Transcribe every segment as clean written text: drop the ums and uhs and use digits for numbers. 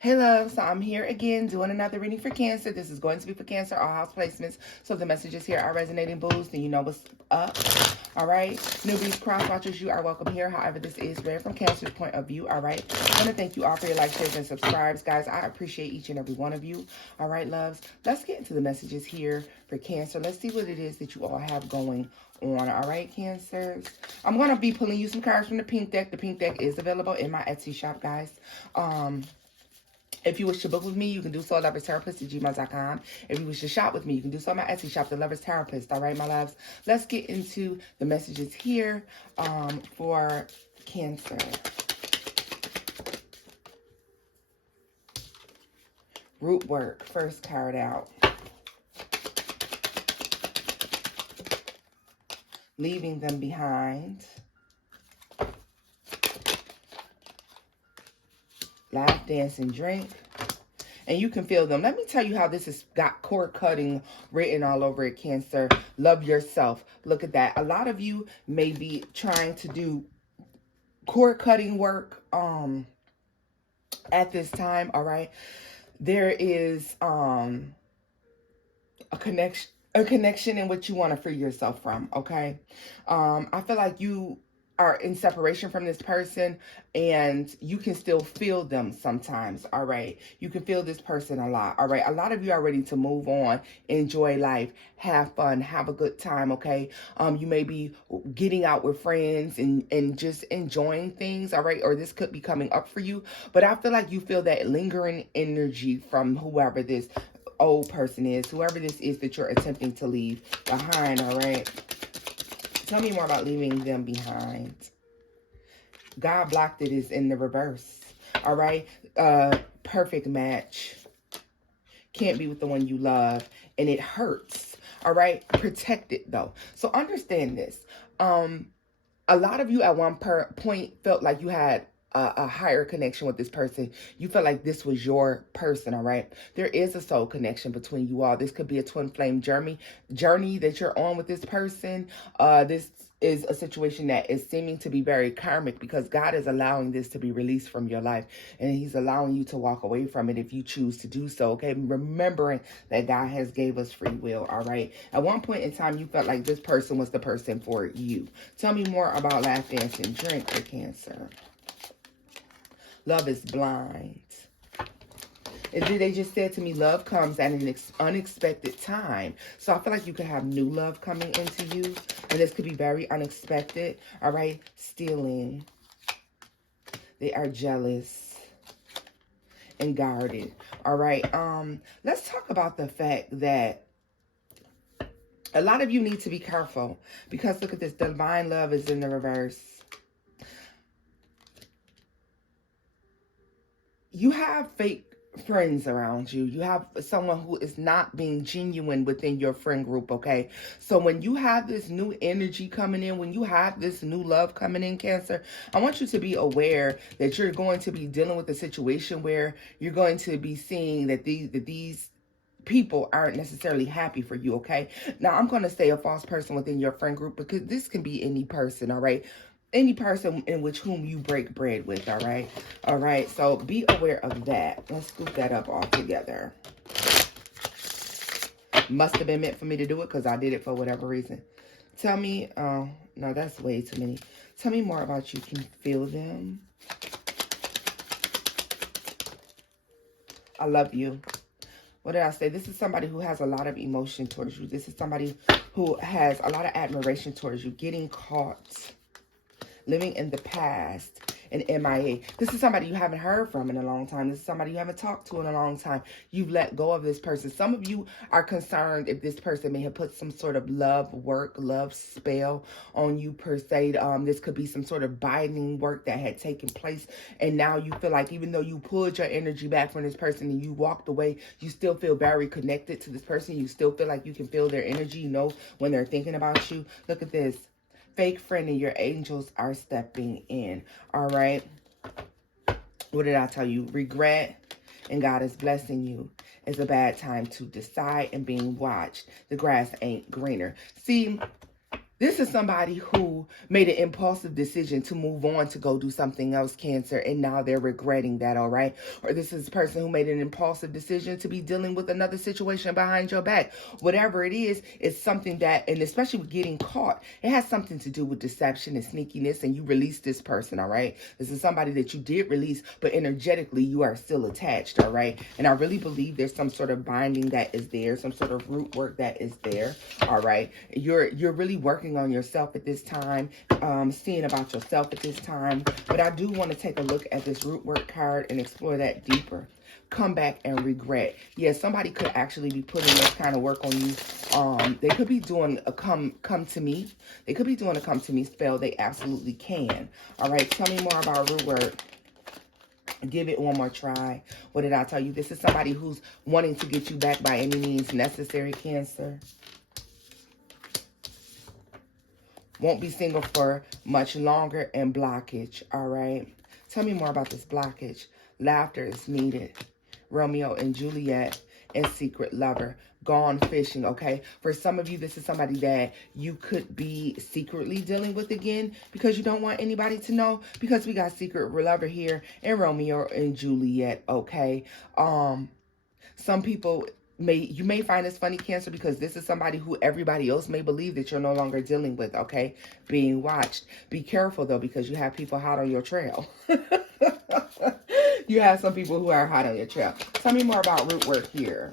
Hey love, so I'm here again doing another reading for Cancer. This is going to be for Cancer, all house placements. So if the messages here are resonating, boost, then you know what's up. All right, newbies, cross watchers, you are welcome here. However, this is read from Cancer's point of view. All right, I want to thank you all for your likes, shares, and subscribes, guys. I appreciate each and every one of you. All right, loves, let's get into the messages here for Cancer. Let's see what it is that you all have going on. All right, Cancers, I'm going to be pulling you some cards from the pink deck. The pink deck is available in my Etsy shop, guys. If you wish to book with me, you can do so at loverstherapist@gmail.com. If you wish to shop with me, you can do so at my Etsy shop, The Lover's Therapist. All right, my loves. Let's get into the messages here for Cancer. Root work, first card out. Leaving them behind. Laugh, dance, and drink. And you can feel them. Let me tell you how this has got cord cutting written all over it, Cancer. Love yourself. Look at that. A lot of you may be trying to do cord cutting work at this time, all right? There is a connection in what you want to free yourself from, okay? I feel like you are in separation from this person and you can still feel them sometimes, all right? You can feel this person a lot, all right? A lot of you are ready to move on, enjoy life, have fun, have a good time, okay? You may be getting out with friends and just enjoying things, all right? Or this could be coming up for you, but I feel like you feel that lingering energy from whoever this old person is, whoever this is that you're attempting to leave behind, all right? Tell me more about leaving them behind. God blocked it is in the reverse. All right. Perfect match. Can't be with the one you love. And it hurts. All right. Protect it though. So understand this. A lot of you at one point felt like you had a higher connection with this person. You felt like this was your person, all right? There is a soul connection between you all. This could be a twin flame journey that you're on with this person. This is a situation that is seeming to be very karmic because God is allowing this to be released from your life and he's allowing you to walk away from it if you choose to do so, okay? Remembering that God has gave us free will, all right? At one point in time, you felt like this person was the person for you. Tell me more about laugh, dance, and drink for Cancer. Love is blind. They just said to me, love comes at an unexpected time. So I feel like you could have new love coming into you. And this could be very unexpected. All right. Stealing. They are jealous and guarded. All right. Let's talk about the fact that a lot of you need to be careful. Because look at this. Divine love is in the reverse. You have fake friends around you. You have someone who is not being genuine within your friend group, okay? So when you have this new energy coming in, when you have this new love coming in, Cancer, I want you to be aware that you're going to be dealing with a situation where you're going to be seeing that these people aren't necessarily happy for you, okay? Now, I'm going to say a false person within your friend group because this can be any person, all right? Any person in which whom you break bread with, all right? All right, so be aware of that. Let's scoop that up all together. Must have been meant for me to do it because I did it for whatever reason. Tell me, oh, no, that's way too many. Tell me more about you. Can you feel them? I love you. What did I say? This is somebody who has a lot of emotion towards you. This is somebody who has a lot of admiration towards you. Getting caught. Living in the past, and MIA. This is somebody you haven't heard from in a long time. This is somebody you haven't talked to in a long time. You've let go of this person. Some of you are concerned if this person may have put some sort of love spell on you per se. This could be some sort of binding work that had taken place, and now you feel like even though you pulled your energy back from this person and you walked away, you still feel very connected to this person. You still feel like you can feel their energy, you know, when they're thinking about you. Look at this. Fake friend and your angels are stepping in. All right. What did I tell you? Regret and God is blessing you. It's a bad time to decide and being watched. The grass ain't greener. See, This is somebody who made an impulsive decision to move on to go do something else, Cancer, and now they're regretting that, all right? Or this is a person who made an impulsive decision to be dealing with another situation behind your back. Whatever it is, it's something that, and especially with getting caught, it has something to do with deception and sneakiness, and you release this person, all right? This is somebody that you did release, but energetically you are still attached, all right? And I really believe there's some sort of binding that is there, some sort of root work that is there, all right? You're really working on yourself at this time, seeing about yourself at this time. But I do want to take a look at this root work card and explore that deeper. Come back and regret. Yeah, somebody could actually be putting this kind of work on you. They could be doing a come to me. They could be doing a come to me spell. They absolutely can. All right, tell me more about root work. Give it one more try. What did I tell you? This is somebody who's wanting to get you back by any means necessary, Cancer. Won't be single for much longer, and blockage, all right? Tell me more about this blockage. Laughter is needed. Romeo and Juliet and secret lover. Gone fishing, okay? For some of you, this is somebody that you could be secretly dealing with again because you don't want anybody to know, because we got secret lover here and Romeo and Juliet, okay? Some people... You may find this funny, Cancer, because this is somebody who everybody else may believe that you're no longer dealing with, okay? Being watched. Be careful, though, because you have people hot on your trail. You have some people who are hot on your trail. Tell me more about root work here.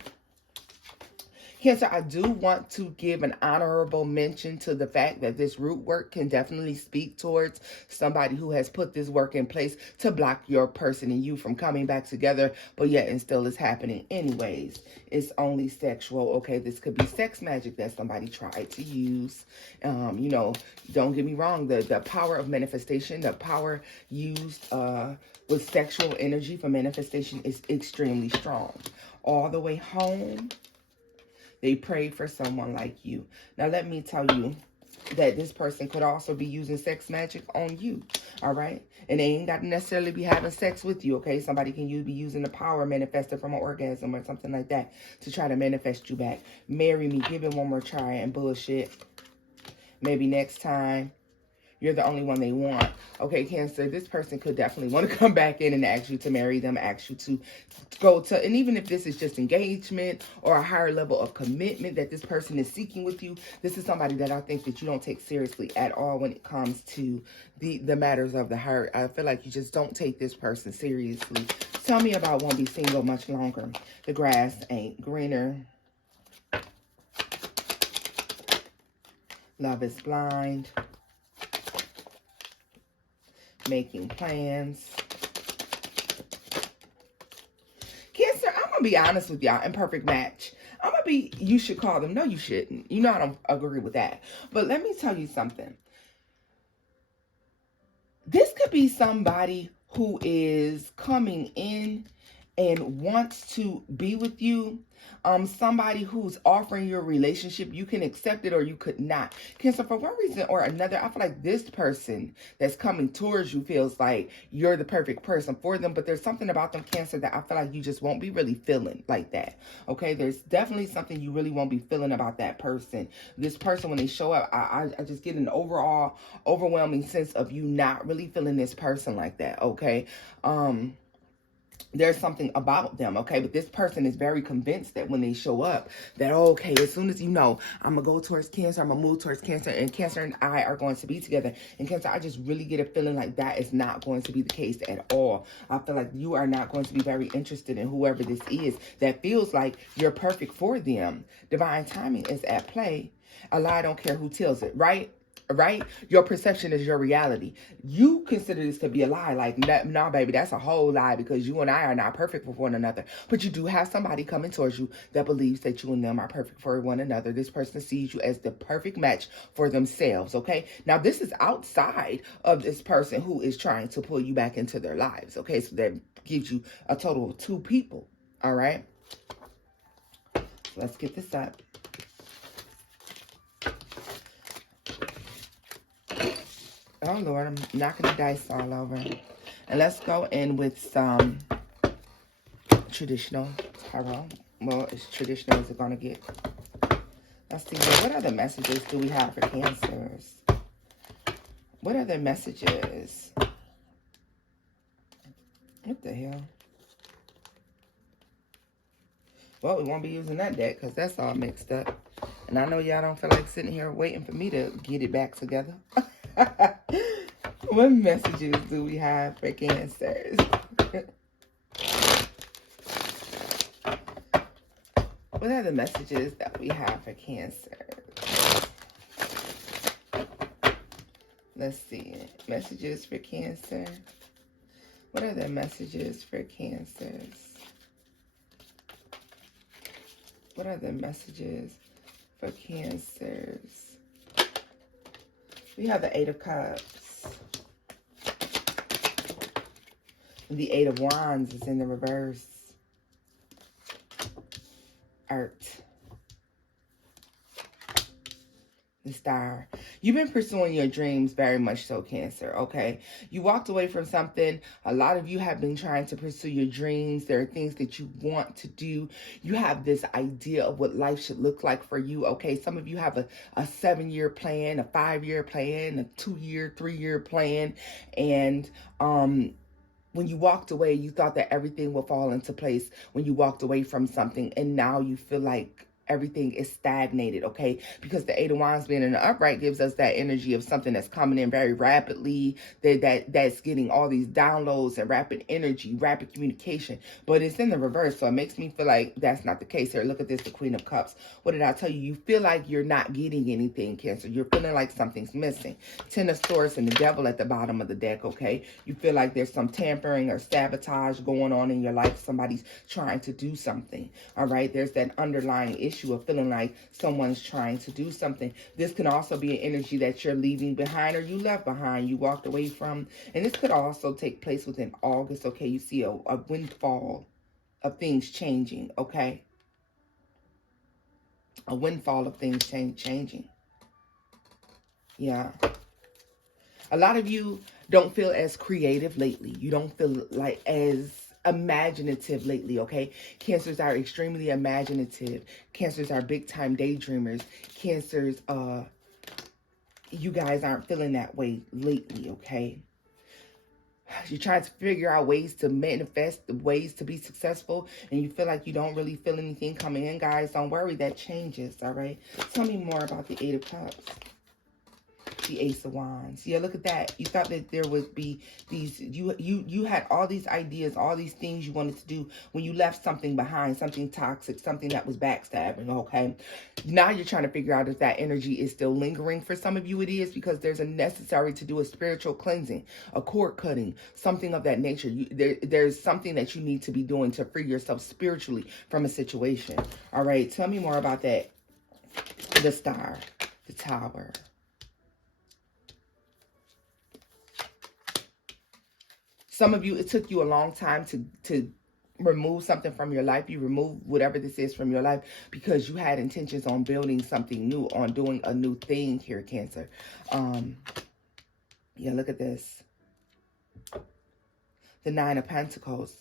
Cancer, I do want to give an honorable mention to the fact that this root work can definitely speak towards somebody who has put this work in place to block your person and you from coming back together, but yet and still is happening anyways. It's only sexual, okay? This could be sex magic that somebody tried to use. You know, don't get me wrong, the power of manifestation, the power used with sexual energy for manifestation is extremely strong. All the way home, they prayed for someone like you. Now, let me tell you that this person could also be using sex magic on you, all right? And they ain't got to necessarily be having sex with you, okay? Somebody can be using the power manifested from an orgasm or something like that to try to manifest you back. Marry me, give it one more try, and bullshit. Maybe next time you're the only one they want. Okay, Cancer, this person could definitely want to come back in and ask you to marry them, ask you to go to, and even if this is just engagement or a higher level of commitment that this person is seeking with you, this is somebody that I think that you don't take seriously at all when it comes to the matters of the heart. I feel like you just don't take this person seriously. Tell me about won't be single much longer. The grass ain't greener. Love is blind. Making plans. Cancer, I'm going to be honest with y'all. Imperfect match. I'm going to be, you should call them. No, you shouldn't. You know I don't agree with that. But let me tell you something. This could be somebody who is coming in and wants to be with you. Somebody who's offering you a relationship. You can accept it or you could not. Cancer, for one reason or another, I feel like this person that's coming towards you feels like you're the perfect person for them. But there's something about them, Cancer, that I feel like you just won't be really feeling like that. Okay, there's definitely something you really won't be feeling about that person. This person, when they show up, I just get an overall overwhelming sense of you not really feeling this person like that. Okay. There's something about them, okay? But this person is very convinced that when they show up, that, okay, as soon as you know, I'm going to go towards Cancer, I'm going to move towards Cancer, and Cancer and I are going to be together. And Cancer, I just really get a feeling like that is not going to be the case at all. I feel like you are not going to be very interested in whoever this is that feels like you're perfect for them. Divine timing is at play. A lie don't care who tells it, right? Right? Your perception is your reality. You consider this to be a lie. Like, nah, baby, that's a whole lie because you and I are not perfect for one another. But you do have somebody coming towards you that believes that you and them are perfect for one another. This person sees you as the perfect match for themselves, okay? Now, this is outside of this person who is trying to pull you back into their lives, okay? So that gives you a total of 2 people, all right? Let's get this up. Oh, Lord, I'm knocking the dice all over. And let's go in with some traditional tarot. Well, as traditional as it's going to get. Let's see here. What other messages do we have for Cancers? What other messages? What the hell? Well, we won't be using that deck because that's all mixed up. And I know y'all don't feel like sitting here waiting for me to get it back together. What messages do we have for Cancers? What are the messages that we have for Cancer? Let's see. Messages for Cancer. What are the messages for Cancers? What are the messages for Cancers? We have the Eight of Cups. The Eight of Wands is in the reverse. Earth. The Star. You've been pursuing your dreams very much so, Cancer, okay? You walked away from something. A lot of you have been trying to pursue your dreams. There are things that you want to do. You have this idea of what life should look like for you, okay? Some of you have a 7-year plan, a 5-year plan, a 2-year, 3-year plan, and when you walked away, you thought that everything would fall into place when you walked away from something, and now you feel like everything is stagnated, okay? Because the Eight of Wands being in the upright gives us that energy of something that's coming in very rapidly, that's getting all these downloads and rapid energy, rapid communication. But it's in the reverse, so it makes me feel like that's not the case here. Look at this, the Queen of Cups. What did I tell you? You feel like you're not getting anything, Cancer. You're feeling like something's missing. Ten of Swords and the Devil at the bottom of the deck, okay? You feel like there's some tampering or sabotage going on in your life. Somebody's trying to do something, all right? There's that underlying issue of feeling like someone's trying to do something. This can also be an energy that you're leaving behind or you left behind, you walked away from. And this could also take place within August, okay? You see a windfall of things changing, okay? A windfall of things changing. Yeah. A lot of you don't feel as creative lately. You don't feel like as imaginative lately, okay? Cancers are extremely imaginative. Cancers are big time daydreamers. Cancers, you guys aren't feeling that way lately, okay? You're trying to figure out ways to manifest, ways to be successful, and you feel like you don't really feel anything coming in, guys. Don't worry, that changes, all right? Tell me more about the Eight of Cups. The Ace of Wands. Yeah, look at that. You thought that there would be these, you had all these ideas, all these things you wanted to do when you left something behind, something toxic, something that was backstabbing, okay? Now you're trying to figure out if that energy is still lingering. For some of you it is, because there's a necessary to do a spiritual cleansing, a cord cutting, something of that nature. There's something that you need to be doing to free yourself spiritually from a situation. All right, tell me more about that. The Star, the Tower. Some of you, it took you a long time to remove something from your life. You remove whatever this is from your life because you had intentions on building something new, on doing a new thing here, Cancer. Yeah, look at this. The Nine of Pentacles.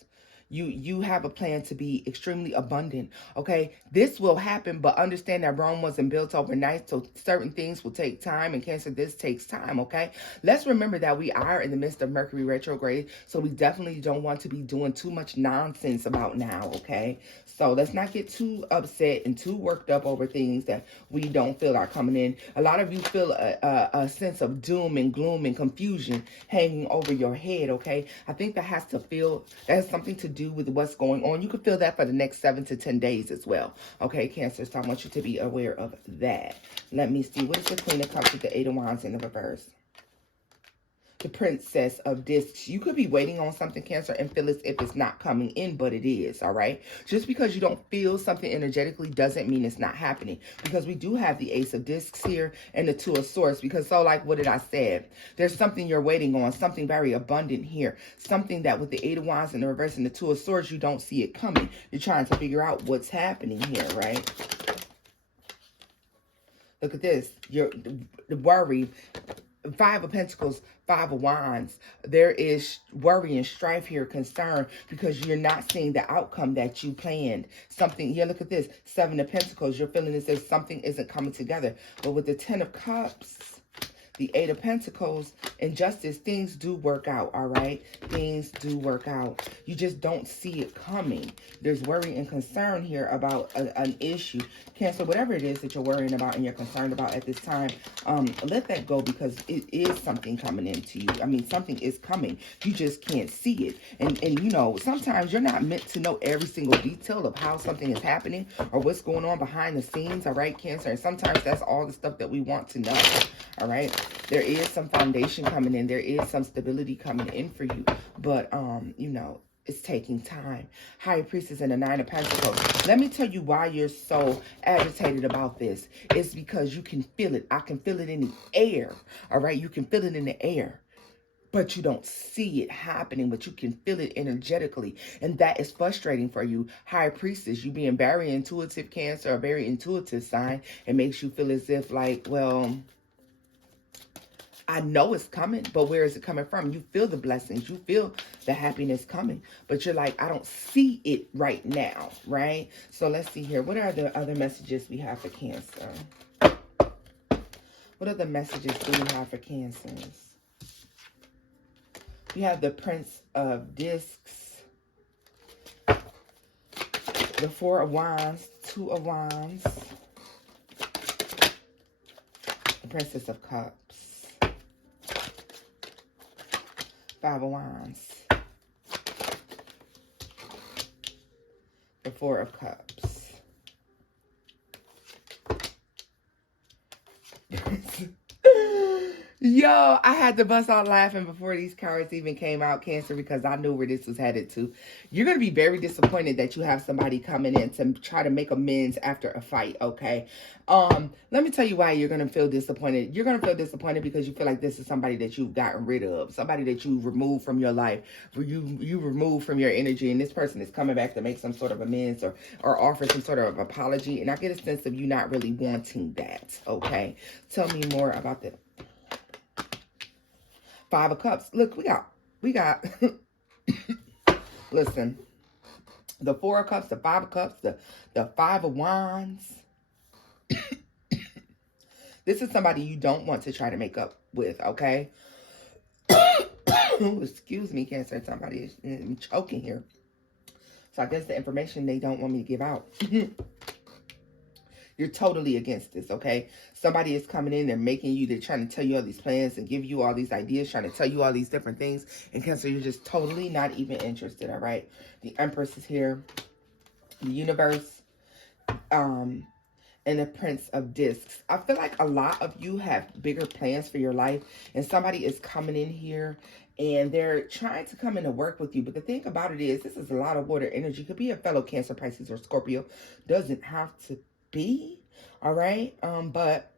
You have a plan to be extremely abundant, okay? This will happen, but understand that Rome wasn't built overnight, so certain things will take time, and Cancer, this takes time, okay? Let's remember that we are in the midst of Mercury retrograde, so we definitely don't want to be doing too much nonsense about now, okay? So let's not get too upset and too worked up over things that we don't feel are coming in. A lot of you feel a sense of doom and gloom and confusion hanging over your head, okay? I think that has something to do with what's going on. You could feel that for the next 7 to 10 days as well, okay, Cancer? So I want you to be aware of that. Let me see. What is the Queen of Cups with the Eight of Wands in the reverse? The Princess of Discs. You could be waiting on something, Cancer, and feel as if it's not coming in, but it is, all right? Just because you don't feel something energetically doesn't mean it's not happening, because we do have the Ace of Discs here and the Two of Swords, because so like what did I say? There's something you're waiting on, something very abundant here, something that with the Eight of Wands in the reverse and the Two of Swords, you don't see it coming. You're trying to figure out what's happening here, right? Look at this. The worry. Five of Pentacles, Five of Wands. There is worry and strife here, concern, because you're not seeing the outcome that you planned. Something, here, look at this. Seven of Pentacles. You're feeling as if something isn't coming together. But with the Ten of Cups, the Eight of Pentacles, and Justice, things do work out, all right? Things do work out. You just don't see it coming. There's worry and concern here about an issue. Cancer, whatever it is that you're worrying about and you're concerned about at this time, let that go, because it is something coming into you. I mean, something is coming. You just can't see it. And you know, sometimes you're not meant to know every single detail of how something is happening or what's going on behind the scenes, all right, Cancer? And sometimes that's all the stuff that we want to know, all right? There is some foundation coming in. There is some stability coming in for you. But, you know, it's taking time. High Priestess and the Nine of Pentacles. Let me tell you why you're so agitated about this. It's because you can feel it. I can feel it in the air. All right? You can feel it in the air. But you don't see it happening, but you can feel it energetically. And that is frustrating for you. High Priestess, you being very intuitive, Cancer, a very intuitive sign. It makes you feel as if like, well, I know it's coming, but where is it coming from? You feel the blessings. You feel the happiness coming. But you're like, I don't see it right now, right? So let's see here. What are the other messages we have for Cancer? What other messages do we have for Cancers? We have the Prince of Discs, the Four of Wands, Two of Wands, the Princess of Cups, Five of Wands, the Four of Cups. Yo, I had to bust out laughing before these cards even came out, Cancer, because I knew where this was headed to. You're going to be very disappointed that you have somebody coming in to try to make amends after a fight, okay? Let me tell you why you're going to feel disappointed. You're going to feel disappointed because you feel like this is somebody that you've gotten rid of, somebody that you removed from your life, you removed from your energy, and this person is coming back to make some sort of amends or offer some sort of apology, and I get a sense of you not really wanting that, okay? Tell me more about that. Five of Cups. Look, we got, listen, the Four of Cups, the Five of Cups, the Five of Wands. This is somebody you don't want to try to make up with, okay? Excuse me, Cancer. Somebody is choking here. So I guess the information they don't want me to give out. You're totally against this, okay? Somebody is coming in, they're trying to tell you all these plans and give you all these ideas, trying to tell you all these different things. And Cancer, you're just totally not even interested, all right? The Empress is here, the Universe, and the Prince of Discs. I feel like a lot of you have bigger plans for your life, and somebody is coming in here and they're trying to come in to work with you. But the thing about it is, this is a lot of water energy. Could be a fellow Cancer, Pisces, or Scorpio. Doesn't have to be, all right? But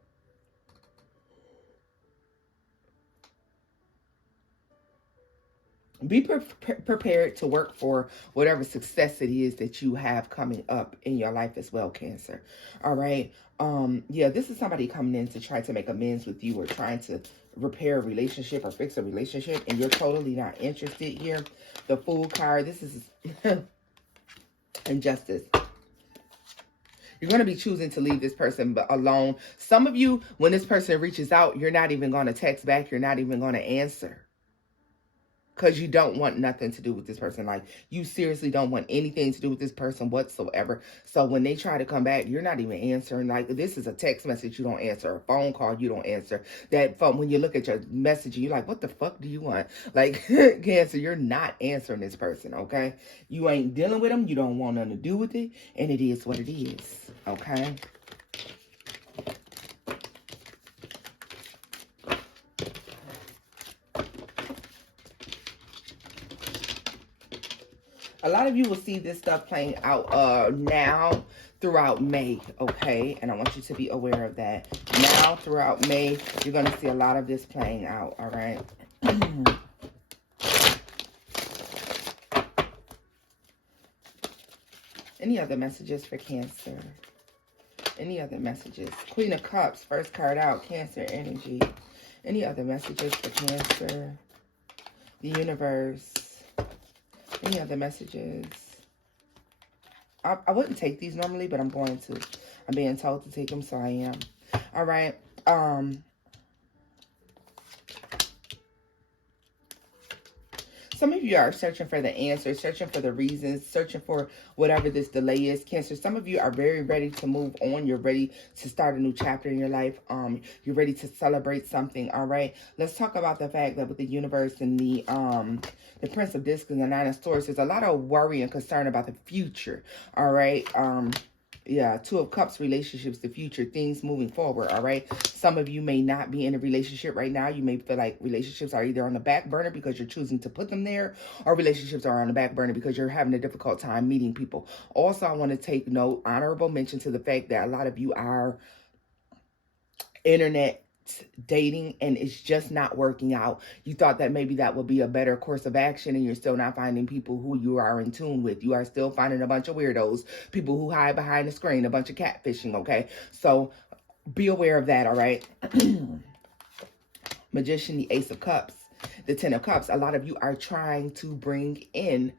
be prepared to work for whatever success it is that you have coming up in your life as well, Cancer. All right. Yeah, this is somebody coming in to try to make amends with you or trying to repair a relationship or fix a relationship, and you're totally not interested here. The Fool card, this is injustice. You're going to be choosing to leave this person alone. Some of you, when this person reaches out, you're not even going to text back. You're not even going to answer. Because you don't want nothing to do with this person. Like, you seriously don't want anything to do with this person whatsoever. So when they try to come back, you're not even answering. Like, this is a text message, you don't answer. A phone call, you don't answer. That phone, when you look at your message, you're like, what the fuck do you want? Like, Cancer, you're not answering this person, okay? You ain't dealing with them. You don't want nothing to do with it. And it is what it is, okay? A lot of you will see this stuff playing out now throughout May, okay? And I want you to be aware of that. Now throughout May, you're going to see a lot of this playing out, all right? Any other messages for Cancer? Any other messages? Queen of Cups, first card out, Cancer energy. Any other messages for Cancer? The universe. Any other messages? I wouldn't take these normally, but I'm going to. I'm being told to take them, so I am. All right. Some of you are searching for the answer, searching for the reasons, searching for whatever this delay is. Cancer, some of you are very ready to move on. You're ready to start a new chapter in your life. You're ready to celebrate something, all right? Let's talk about the fact that with the universe and the Prince of Discs and the Nine of Swords, there's a lot of worry and concern about the future, all right? Yeah, Two of Cups, relationships, the future, things moving forward, all right? Some of you may not be in a relationship right now. You may feel like relationships are either on the back burner because you're choosing to put them there, or relationships are on the back burner because you're having a difficult time meeting people. Also, I want to take note, honorable mention to the fact that a lot of you are internet dating and it's just not working out. You thought that maybe that would be a better course of action, and you're still not finding people who you are in tune with. You are still finding a bunch of weirdos, people who hide behind the screen, a bunch of catfishing, okay? So be aware of that, all right? Magician, the Ace of Cups, the Ten of Cups. A lot of you are trying to bring in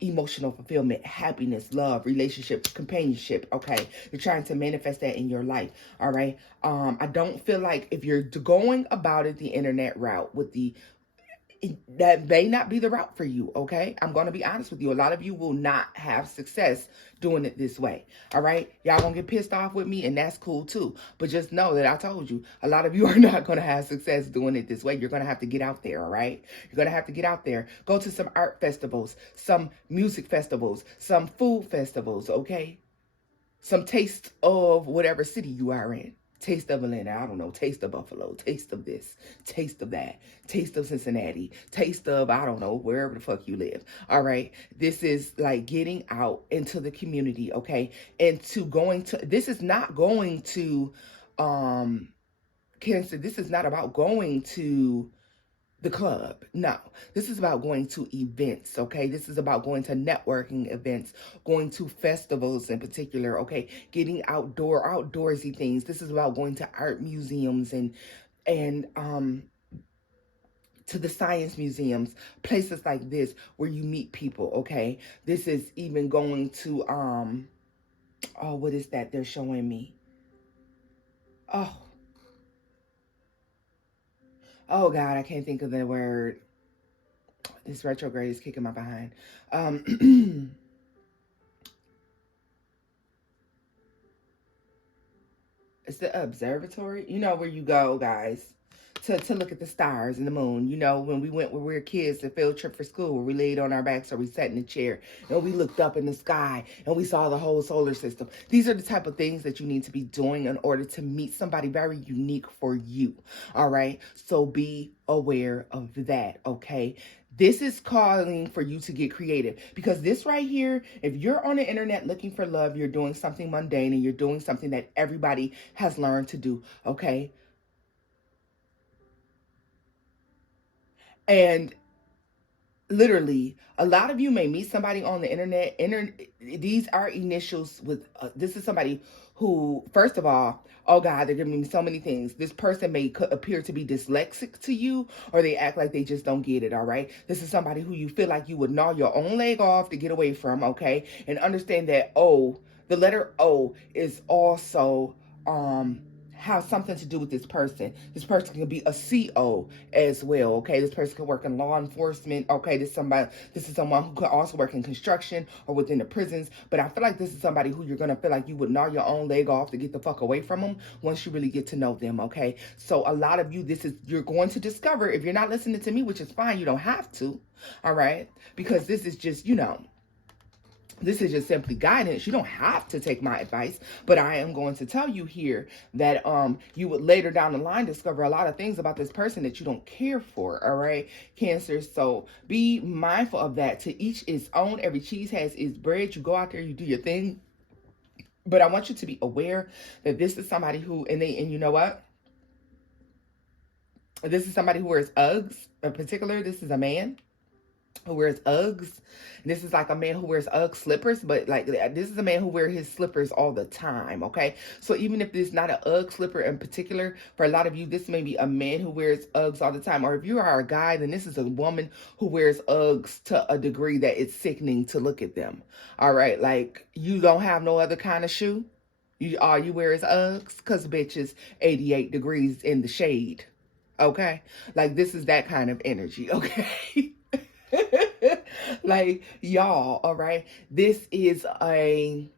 emotional fulfillment, happiness, love, relationships, companionship, okay? You're trying to manifest that in your life, all right? I don't feel like if you're going about it the internet route with that may not be the route for you, okay? I'm going to be honest with you. A lot of you will not have success doing it this way, all right? Y'all going to get pissed off with me, and that's cool too. But just know that I told you, a lot of you are not going to have success doing it this way. You're going to have to get out there, all right? You're going to have to get out there. Go to some art festivals, some music festivals, some food festivals, okay? Some taste of whatever city you are in. Taste of Atlanta, I don't know, taste of Buffalo, taste of this, taste of that, taste of Cincinnati, taste of, I don't know, wherever the fuck you live, all right? This is like getting out into the community, okay? And this is not going to, Cancer, this is not about going to the club. No, this is about going to events, okay? This is about going to networking events, going to festivals in particular, okay? Getting outdoorsy things. This is about going to art museums and to the science museums, places like this where you meet people, okay? This is even going to oh, what is that they're showing me? Oh God, I can't think of the word. This retrograde is kicking my behind. It's the observatory. You know where you go, guys, to look at the stars and the moon. You know, when we were kids, the field trip for school, where we laid on our backs or we sat in a chair and we looked up in the sky and we saw the whole solar system. These are the type of things that you need to be doing in order to meet somebody very unique for you. All right. So be aware of that. Okay. This is calling for you to get creative, because this right here, if you're on the internet looking for love, you're doing something mundane and you're doing something that everybody has learned to do, okay? And literally, a lot of you may meet somebody on the internet. These are initials with, this is somebody who, first of all, oh God, they're giving me so many things. This person may appear to be dyslexic to you, or they act like they just don't get it, all right? This is somebody who you feel like you would gnaw your own leg off to get away from, okay? And understand that O, the letter O, is also, have something to do with this person. This person can be a CO as well, okay? This person can work in law enforcement, okay? This is someone who could also work in construction or within the prisons. But I feel like this is somebody who you're gonna feel like you would gnaw your own leg off to get the fuck away from them once you really get to know them, okay? So a lot of you, you're going to discover, if you're not listening to me, which is fine, you don't have to, all right? Because this is just, this is just simply guidance. You don't have to take my advice, but I am going to tell you here that you would later down the line discover a lot of things about this person that you don't care for, all right, Cancer? So be mindful of that. To each its own. Every cheese has its bread. You go out there, you do your thing. But I want you to be aware that this is somebody who, and you know what? This is somebody who wears Uggs in particular. This is a man. who wears Uggs. This is like a man who wears Ugg slippers, but like this is a man who wears his slippers all the time, okay? So even if there's not an Ugg slipper in particular, for a lot of you, this may be a man who wears Uggs all the time. Or if you are a guy, then this is a woman who wears Uggs to a degree that it's sickening to look at them. All right, like you don't have no other kind of shoe. All you wear is Uggs, because bitches 88 degrees in the shade. Okay? Like this is that kind of energy, okay? Like y'all, all right, this is a,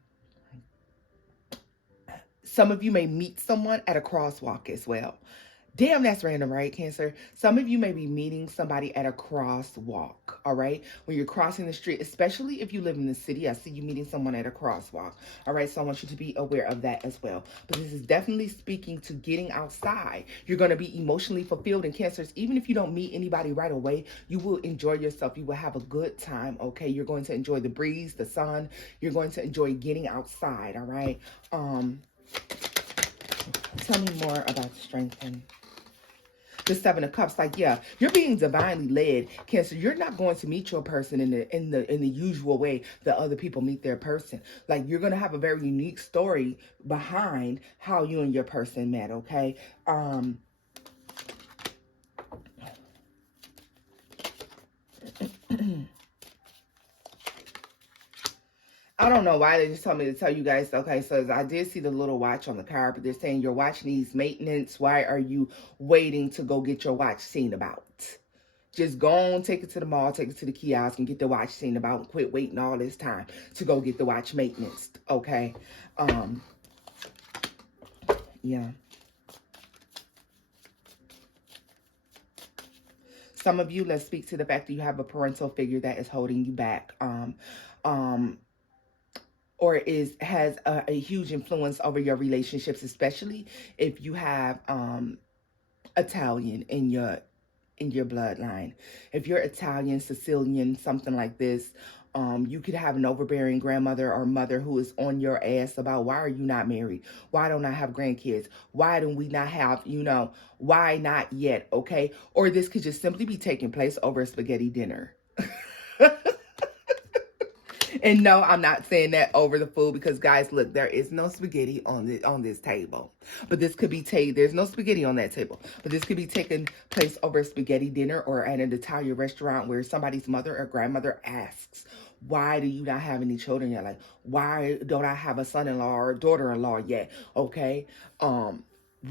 some of you may meet someone at a crosswalk as well. Damn, that's random, right, Cancer? Some of you may be meeting somebody at a crosswalk, all right? When you're crossing the street, especially if you live in the city, I see you meeting someone at a crosswalk, all right? So I want you to be aware of that as well. But this is definitely speaking to getting outside. You're going to be emotionally fulfilled in Cancers. Even if you don't meet anybody right away, you will enjoy yourself. You will have a good time, okay? You're going to enjoy the breeze, the sun. You're going to enjoy getting outside, all right? Tell me more about strengthening. The Seven of Cups, like, yeah, you're being divinely led, Cancer. You're not going to meet your person in the usual way that other people meet their person. Like, you're gonna have a very unique story behind how you and your person met. Okay. I don't know why they just told me to tell you guys. Okay, so I did see the little watch on the card, but they're saying your watch needs maintenance. Why are you waiting to go get your watch seen about? Just go on, take it to the mall, take it to the kiosk, and get the watch seen about. And quit waiting all this time to go get the watch maintenance. Okay, yeah. Some of you, let's speak to the fact that you have a parental figure that is holding you back. Or has a huge influence over your relationships, especially if you have Italian in your bloodline. If you're Italian, Sicilian, something like this, you could have an overbearing grandmother or mother who is on your ass about, why are you not married? Why don't I have grandkids? Why don't we not have, why not yet? Okay. Or this could just simply be taking place over a spaghetti dinner. And no, I'm not saying that over the food, because guys, look, there is no spaghetti on this table. But this could be there's no spaghetti on that table. But this could be taking place over a spaghetti dinner or at an Italian restaurant where somebody's mother or grandmother asks, why do you not have any children yet? Like, why don't I have a son-in-law or daughter-in-law yet? Okay.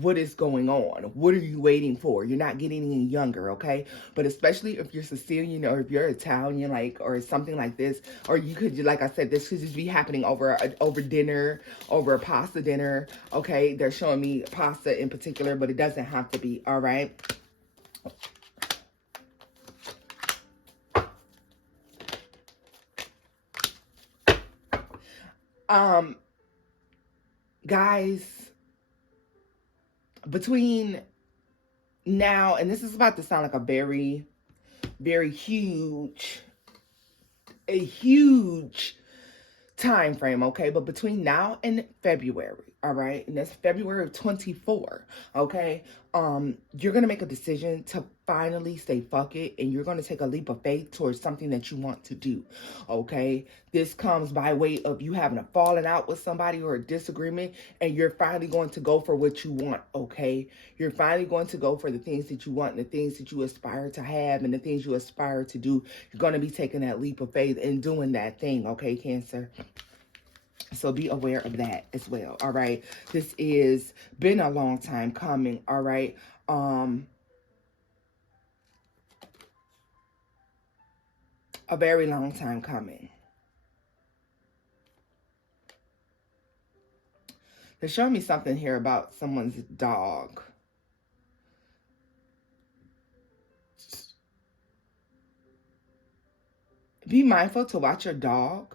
What is going on? What are you waiting for? You're not getting any younger, okay? But especially if you're Sicilian or if you're Italian, like, or something like this, or you could, like I said, this could just be happening over dinner, over a pasta dinner, okay? They're showing me pasta in particular, but it doesn't have to be, all right? Guys, between now, and this is about to sound like a very, very huge time frame, okay? But between now and February, all right? And that's February of 24, okay? You're going to make a decision to finally say fuck it, and you're going to take a leap of faith towards something that you want to do, okay? This comes by way of you having a falling out with somebody or a disagreement, and you're finally going to go for what you want, okay? You're finally going to go for the things that you want and the things that you aspire to have and the things you aspire to do. You're going to be taking that leap of faith and doing that thing, okay, Cancer? So be aware of that as well, all right? This is been a long time coming, all right? A very long time coming. They're showing me something here about someone's dog. Be mindful to watch your dog.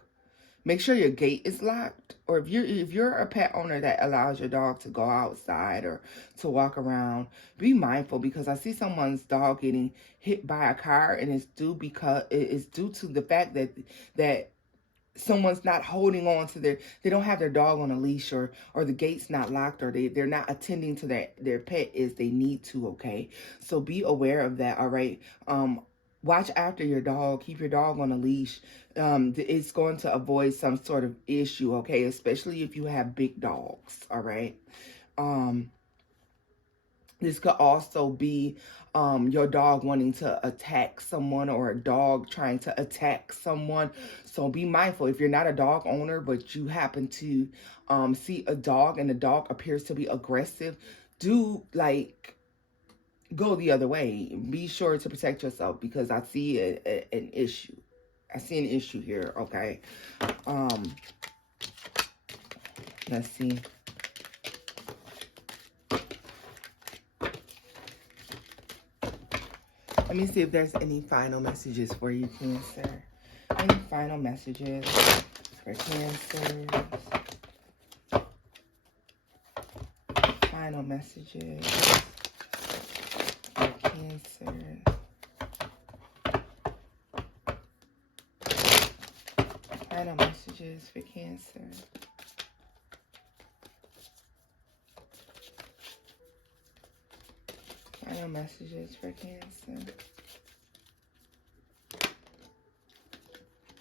Make sure your gate is locked, or if you're a pet owner that allows your dog to go outside or to walk around, be mindful, because I see someone's dog getting hit by a car, and it's due to the fact that someone's not holding on to they don't have their dog on a leash, or the gate's not locked, or they're not attending to their pet as they need to, okay? So be aware of that, all right? watch after your dog. Keep your dog on a leash. It's going to avoid some sort of issue, okay? Especially if you have big dogs, all right? This could also be your dog wanting to attack someone, or a dog trying to attack someone. So be mindful. If you're not a dog owner, but you happen to see a dog and the dog appears to be aggressive, do like go the other way. Be sure to protect yourself, because I see an issue. I see an issue here, okay? Let's see. Let me see if there's any final messages for you, Cancer. Any final messages for Cancer? Final messages for Cancer. Final messages for Cancer. Final messages for Cancer.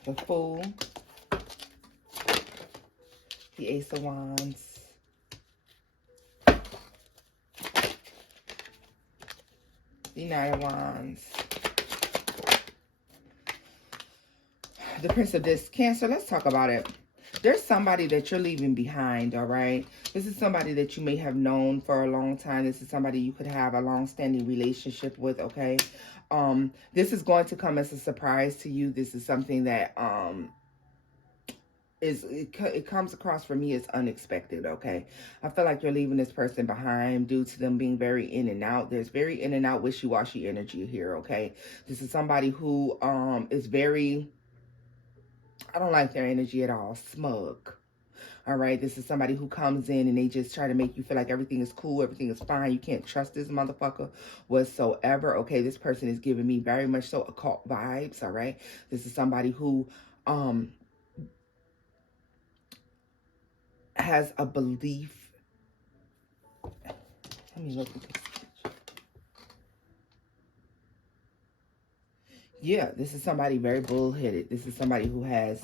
The Fool. The Ace of Wands. The Knight of Wands. The Prince of Discs. Cancer, let's talk about it. There's somebody that you're leaving behind, all right? This is somebody that you may have known for a long time. This is somebody you could have a long-standing relationship with, okay? This is going to come as a surprise to you. This is something that it comes across for me as unexpected, okay? I feel like you're leaving this person behind due to them being very in and out. There's very in and out wishy-washy energy here, okay? This is somebody who is very... I don't like their energy at all. Smug. All right. This is somebody who comes in and they just try to make you feel like everything is cool. Everything is fine. You can't trust this motherfucker whatsoever. Okay. This person is giving me very much so occult vibes. All right. This is somebody who has a belief. Let me look at this. Yeah, this is somebody very bullheaded. This is somebody who has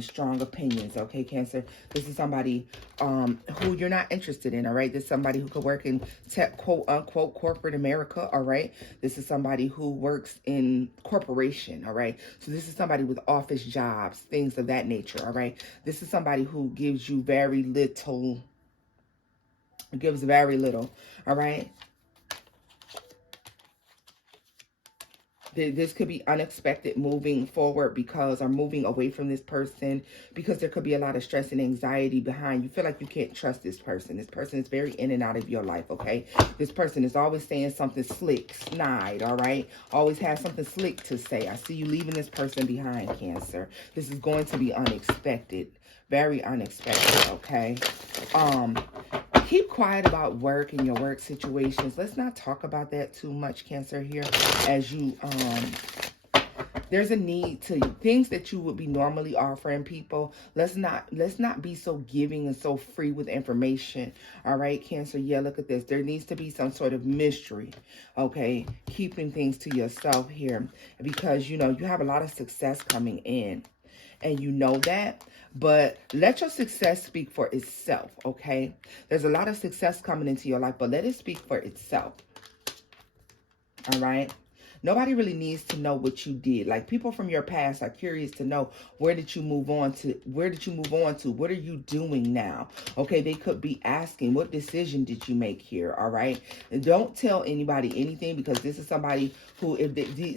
strong opinions, okay, Cancer? This is somebody who you're not interested in, all right? This is somebody who could work in tech, quote-unquote, corporate America, all right? This is somebody who works in corporation, all right? So this is somebody with office jobs, things of that nature, all right? This is somebody who gives you very little, all right? This could be unexpected moving forward because, or moving away from this person, because there could be a lot of stress and anxiety behind. You feel like you can't trust this person. This person is very in and out of your life, okay? This person is always saying something slick, snide, all right? Always has something slick to say. I see you leaving this person behind, Cancer. This is going to be unexpected. Very unexpected, okay? Keep quiet about work and your work situations. Let's not talk about that too much, Cancer, here. As you, there's a need to things that you would be normally offering people. Let's not be so giving and so free with information. All right, Cancer. Yeah, look at this. There needs to be some sort of mystery. Okay, keeping things to yourself here, because you know you have a lot of success coming in, and you know that. But let your success speak for itself, okay? There's a lot of success coming into your life, but let it speak for itself, all right? Nobody really needs to know what you did. Like, people from your past are curious to know, where did you move on to? Where did you move on to? What are you doing now? Okay, they could be asking, what decision did you make here? All right. And don't tell anybody anything, because this is somebody who,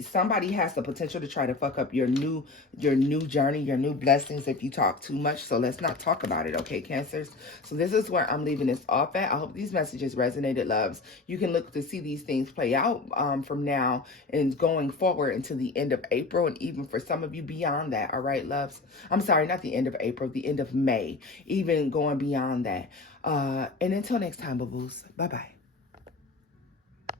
somebody has the potential to try to fuck up your new journey, your new blessings if you talk too much. So let's not talk about it, okay, Cancers? So this is where I'm leaving this off at. I hope these messages resonated, loves. You can look to see these things play out from now and going forward until the end of April, and even for some of you beyond that, all right, loves? I'm sorry, not the end of April, the end of May, even going beyond that. And until next time, boo-boos, bye-bye.